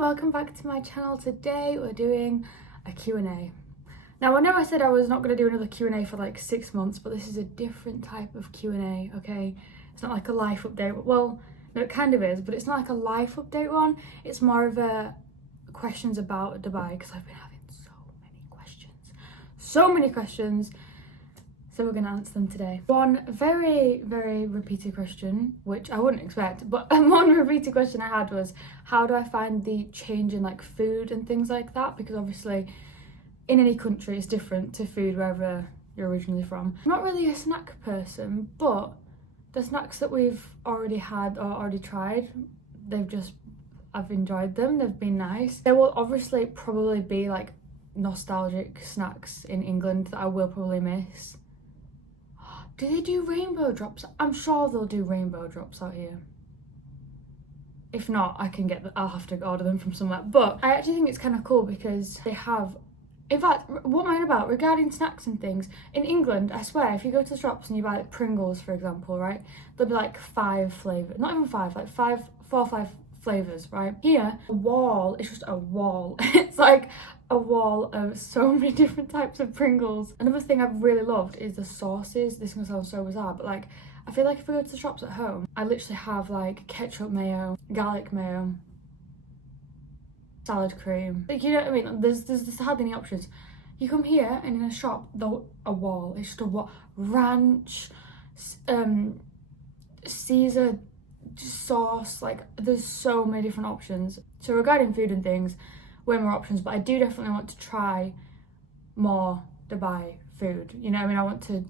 welcome back to my channel. Today we're doing a Q&A. Now I know I said I was not going to do another Q&A for like 6 months, but this is a different type of Q&A, okay? It's not like a life update. Well, no, it kind of is, but it's not like a life update one. It's more of a questions about Dubai, because I've been having so many questions. So we're going to answer them today. One very repeated question, which I wouldn't expect, but one repeated question I had was, how do I find the change in like food and things like that? Because obviously in any country it's different to food wherever you're originally from. I'm not really a snack person, but the snacks that we've already had or already tried, I've enjoyed them, they've been nice. There will obviously probably be like nostalgic snacks in England that I will probably miss. Do they do rainbow drops? I'm sure they'll do rainbow drops out here. If not, I'll have to order them from somewhere. But I actually think it's kind of cool because they have, in fact, what am I on about? Regarding snacks and things, in England, I swear, if you go to the shops and you buy like Pringles, for example, right? There'll be like 5 flavours, not even 5, like 4 or 5 flavours, right? Here, a wall, it's just a wall. It's like a wall of so many different types of Pringles. Another thing I've really loved is the sauces. This is gonna sound so bizarre, but like, I feel like if I go to the shops at home, I literally have like ketchup mayo, garlic mayo, salad cream. Like, you know what I mean? There's hardly any options. You come here and in a shop, a wall. It's just a wall. Ranch, Caesar sauce, like there's so many different options. So regarding food and things, way more options, but I do definitely want to try more Dubai food. You know what I mean? I want to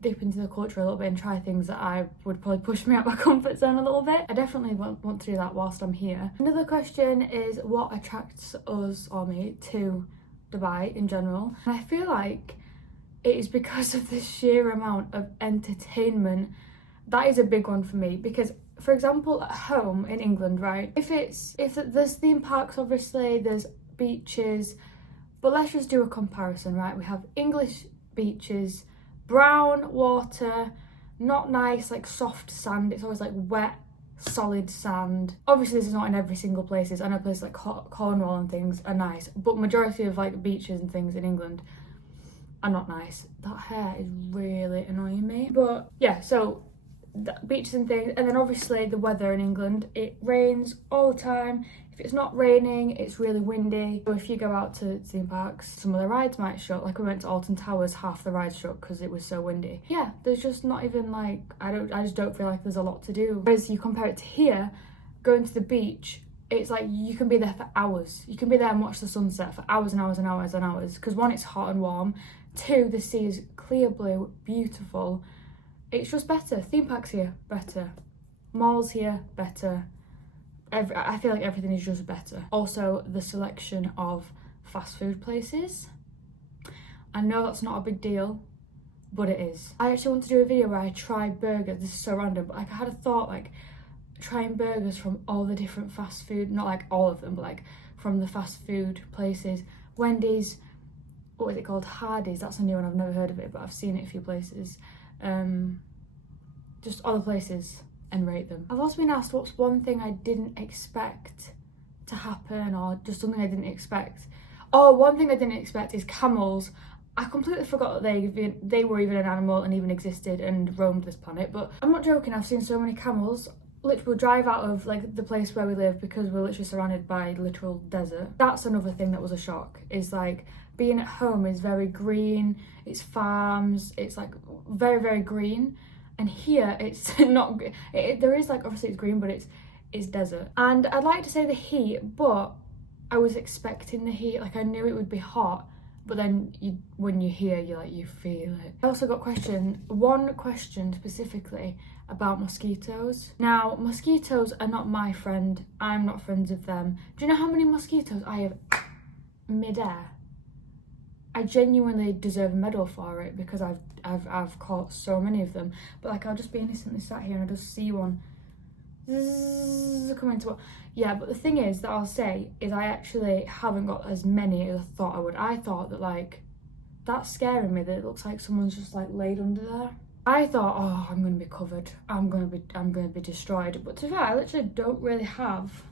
dip into the culture a little bit and try things that I would probably push me out my comfort zone a little bit. I definitely want to do that whilst I'm here. Another question is, what attracts us or me to Dubai in general? And I feel like it is because of the sheer amount of entertainment. That is a big one for me, because for example at home in England, right, if there's theme parks, obviously there's beaches, but let's just do a comparison, right? We have English beaches, brown water, not nice like soft sand, it's always like wet solid sand. Obviously this is not in every single places. I know places like Cornwall and things are nice, but majority of like beaches and things in England are not nice. That hair is really annoying me. But yeah, so beaches and things, and then obviously the weather in England, it rains all the time. If it's not raining, it's really windy. So if you go out to theme parks, some of the rides might shut. Like we went to Alton Towers, half the rides shut because it was so windy. Yeah, there's just not even like, I just don't feel like there's a lot to do. Whereas you compare it to here, going to the beach, it's like you can be there for hours. You can be there and watch the sunset for hours and hours and hours and hours, because one, it's hot and warm, two, the sea is clear blue, beautiful. It's just better. Theme parks here, better. Malls here, better. I feel like everything is just better. Also, the selection of fast food places. I know that's not a big deal, but it is. I actually want to do a video where I try burgers. This is so random, but like I had a thought, like trying burgers from all the different fast food, not like all of them, but like from the fast food places. Wendy's, what is it called? Hardee's, that's a new one, I've never heard of it, but I've seen it a few places. Just other places, and rate them. I've also been asked what's one thing I didn't expect to happen, or just something I didn't expect. Oh, one thing I didn't expect is camels. I completely forgot that they were even an animal and even existed and roamed this planet, but I'm not joking, I've seen so many camels. Literally, we'll drive out of like the place where we live because we're literally surrounded by literal desert. That's another thing that was a shock, is like being at home is very green, it's farms, it's like very green, and here it's not. There is like, obviously it's green, but it's desert. And I'd like to say the heat, but I was expecting the heat. Like I knew it would be hot, but then when you're here, you feel it. I also got one question specifically about mosquitoes. Now, mosquitoes are not my friend. I'm not friends with them. Do you know how many mosquitoes I have mid-air? I genuinely deserve a medal for it, because I've caught so many of them. But like, I'll just be innocently sat here and I just see one come into it. Yeah, but the thing is that I'll say is I actually haven't got as many as I thought I would. I thought that like, that's scaring me, that it looks like someone's just like laid under there. I thought, oh, I'm gonna be covered. I'm gonna be destroyed. But to be fair, I literally don't really have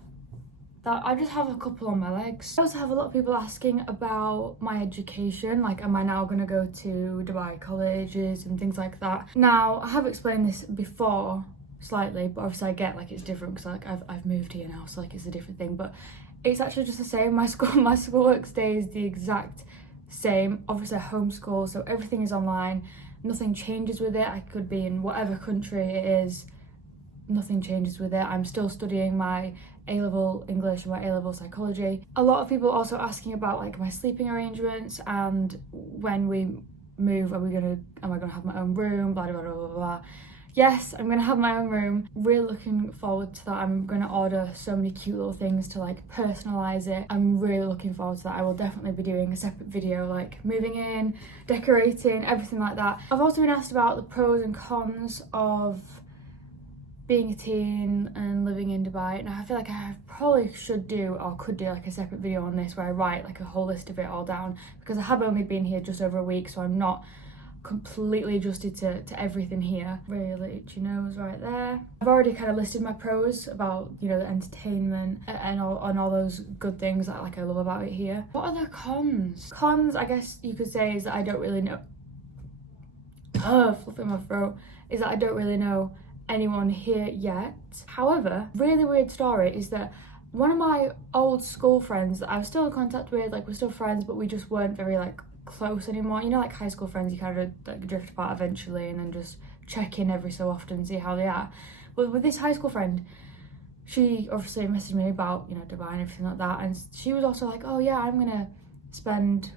that I just have a couple on my legs. I also have a lot of people asking about my education, like am I now going to go to Dubai colleges and things like that. Now, I have explained this before slightly, but obviously I get like it's different because like I've moved here now, so like it's a different thing, but it's actually just the same. My schoolwork stays the exact same. Obviously I homeschool, so everything is online, nothing changes with it. I could be in whatever country it is, nothing changes with it. I'm still studying my A-level English and my A-level psychology. A lot of people also asking about like my sleeping arrangements and when we move, am I gonna have my own room, blah blah blah blah blah. Yes, I'm gonna have my own room. Really looking forward to that. I'm gonna order so many cute little things to like personalize it. I'm really looking forward to that. I will definitely be doing a separate video like moving in, decorating, everything like that. I've also been asked about the pros and cons of being a teen and living in Dubai. Now I feel like I probably should do or could do like a separate video on this where I write like a whole list of it all down, because I have only been here just over a week, so I'm not completely adjusted to everything here. Really itchy nose right there. I've already kind of listed my pros about, you know, the entertainment and all those good things that like I love about it here. What are the cons? Cons, I guess you could say, is that I don't really know fluffing my throat, is that I don't really know anyone here yet. However, really weird story is that one of my old school friends that I was still in contact with, like we're still friends, but we just weren't very like close anymore. You know, like high school friends, you kind of like drift apart eventually and then just check in every so often, see how they are. But with this high school friend, she obviously messaged me about, you know, Dubai and everything like that, and she was also like, oh yeah, I'm gonna spend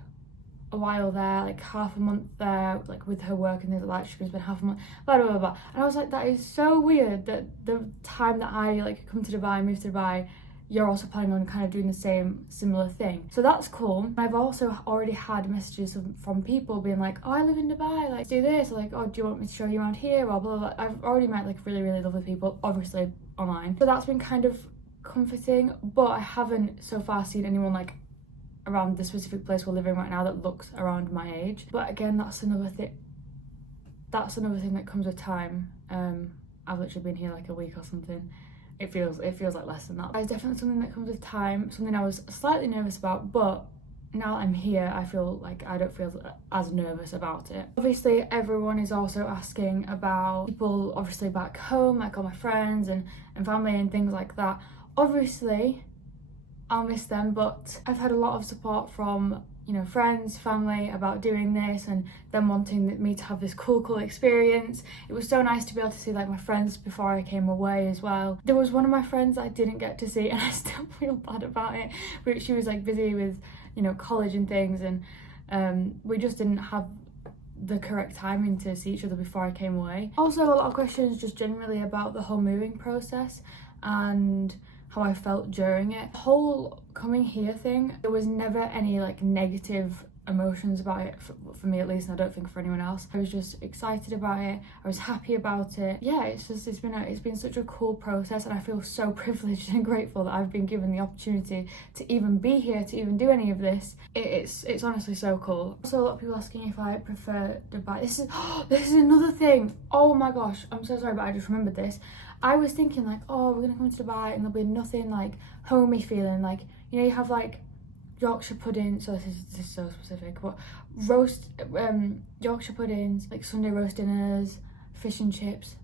a while there, like half a month there, like with her work and things like that. She's gonna spend half a month, blah blah blah blah. And I was like, that is so weird that the time that I like come to Dubai, move to Dubai, you're also planning on kind of doing the similar thing. So that's cool. I've also already had messages from people being like, oh, I live in Dubai, like do this, or like, oh, do you want me to show you around here, or blah blah blah. I've already met like really lovely people, obviously online, so that's been kind of comforting. But I haven't so far seen anyone like around the specific place we're living right now that looks around my age. But again, that's another thing that comes with time. I've literally been here like a week or something. It feels like less than that. It's definitely something that comes with time, something I was slightly nervous about, but now I'm here, I feel like I don't feel as nervous about it. Obviously, everyone is also asking about people obviously back home, like all my friends and family and things like that. Obviously, I'll miss them, but I've had a lot of support from, you know, friends, family about doing this and them wanting me to have this cool experience. It was so nice to be able to see like my friends before I came away as well. There was one of my friends I didn't get to see and I still feel bad about it, but she was like busy with, you know, college and things, and we just didn't have the correct timing to see each other before I came away. Also, a lot of questions just generally about the whole moving process and how I felt during it. The whole coming here thing, there was never any like negative emotions about it, for me at least, and I don't think for anyone else. I was just excited about it, I was happy about it. Yeah, it's been such a cool process, and I feel so privileged and grateful that I've been given the opportunity to even be here, to even do any of this. It's honestly so cool. Also, a lot of people asking if I prefer Dubai. This is another thing. Oh my gosh, I'm so sorry, but I just remembered this. I was thinking like, oh, we're gonna come to Dubai and there'll be nothing like homey feeling, like, you know, you have like Yorkshire pudding, so this is so specific, but Yorkshire puddings, like Sunday roast dinners, fish and chips,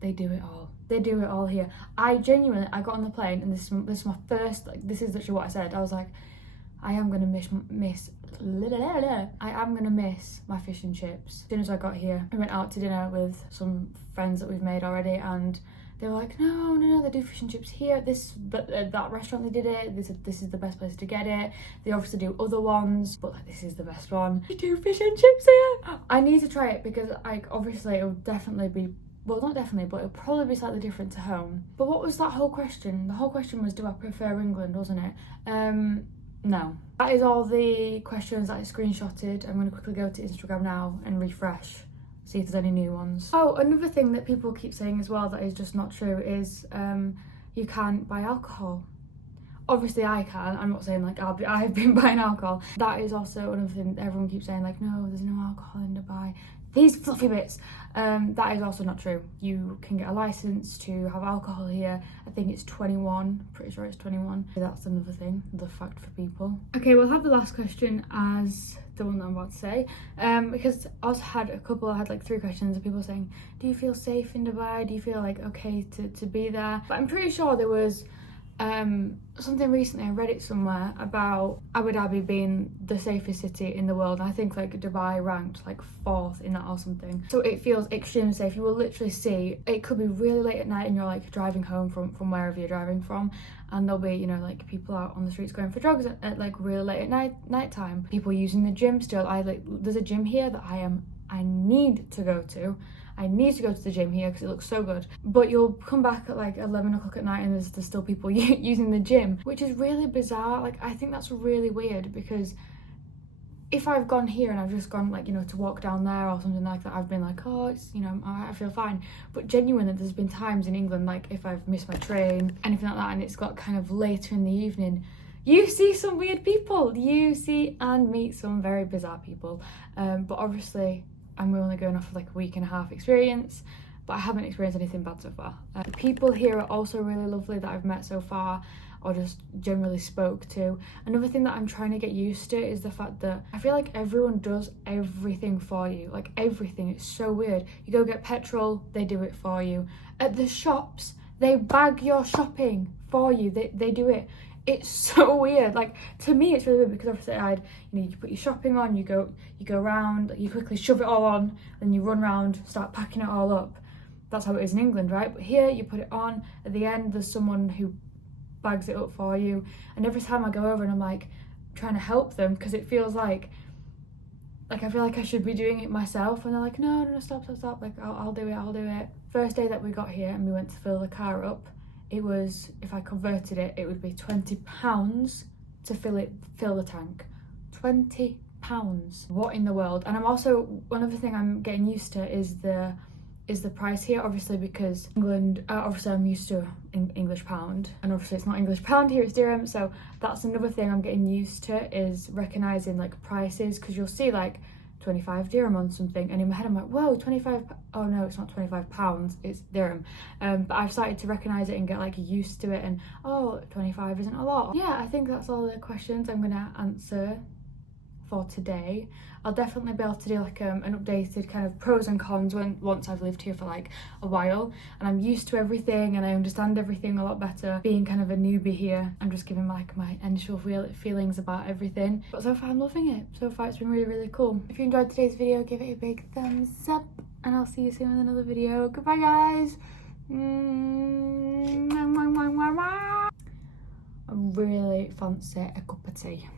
they do it all here. I got on the plane, and this is my first, like, this is literally what I said. I was like, I am gonna miss my fish and chips. As soon as I got here, I went out to dinner with some friends that we've made already, and they were like, no, they do fish and chips here. That restaurant they did it. This is the best place to get it. They obviously do other ones, but like this is the best one. They do fish and chips here. I need to try it because obviously it will definitely be, well, not definitely, but it'll probably be slightly different to home. But what was that whole question? The whole question was, do I prefer England, wasn't it? No. That is all the questions that I screenshotted. I'm going to quickly go to Instagram now and refresh, see if there's any new ones. Oh, another thing that people keep saying as well that is just not true is you can't buy alcohol. Obviously I can, I'm not saying like I've been buying alcohol. That is also another thing that everyone keeps saying, like, no, there's no alcohol in Dubai. these fluffy bits. That is also not true. You can get a license to have alcohol here. I think it's 21, pretty sure it's 21. That's another thing, the fact for people. Okay, we'll have the last question as the one that I'm about to say, because I also had I had like 3 questions of people saying, do you feel safe in Dubai? Do you feel like okay to be there? But I'm pretty sure there was something recently, I read it somewhere about Abu Dhabi being the safest city in the world. I think like Dubai ranked like 4th in that or something. So it feels extremely safe. You will literally see, it could be really late at night and you're like driving home from wherever you're driving from, and there'll be, you know, like people out on the streets going for drugs at like really late at night time. People using the gym still. There's a gym here that I need to go to. I need to go to the gym here because it looks so good. But you'll come back at like 11 o'clock at night and there's still people using the gym, which is really bizarre. Like, I think that's really weird, because if I've gone here and I've just gone like, you know, to walk down there or something like that, I've been like, oh, it's, you know, I feel fine. But genuinely, there's been times in England, like if I've missed my train, anything like that, and it's got kind of later in the evening, you see some weird people. You see and meet some very bizarre people. But obviously, I'm only going off of like a week and a half experience, but I haven't experienced anything bad so far. The people here are also really lovely that I've met so far, or just generally spoke to. Another thing that I'm trying to get used to is the fact that I feel like everyone does everything for you. Like everything, it's so weird. You go get petrol, they do it for you. At the shops, they bag your shopping for you. They do it. It's so weird. Like, to me it's really weird, because obviously you put your shopping on, you go around, you quickly shove it all on, then you run around, start packing it all up. That's how it is in England, right? But here you put it on, at the end there's someone who bags it up for you, and every time I go over and I'm like trying to help them, because it feels like I feel like I should be doing it myself, and they're like, no, stop, like I'll do it. First day that we got here and we went to fill the car up, it was, if I converted it, it would be £20 to fill the tank. £20. What in the world? And I'm also, one other thing I'm getting used to is the price here, obviously, because England, obviously I'm used to English pound, and obviously it's not English pound here, it's dirham. So that's another thing I'm getting used to, is recognizing like prices, because you'll see like 25 dirham on something, and in my head I'm like, whoa, 25, oh no, it's not 25 pounds, it's dirham. But I've started to recognize it and get like used to it, and oh, 25 isn't a lot. Yeah, I think that's all the questions I'm gonna answer for today. I'll definitely be able to do like an updated kind of pros and cons once I've lived here for like a while and I'm used to everything and I understand everything a lot better. Being kind of a newbie here, I'm just giving like my initial feelings about everything. But so far I'm loving it. So far it's been really, really cool. If you enjoyed today's video, give it a big thumbs up and I'll see you soon with another video. Goodbye guys. I really fancy a cup of tea.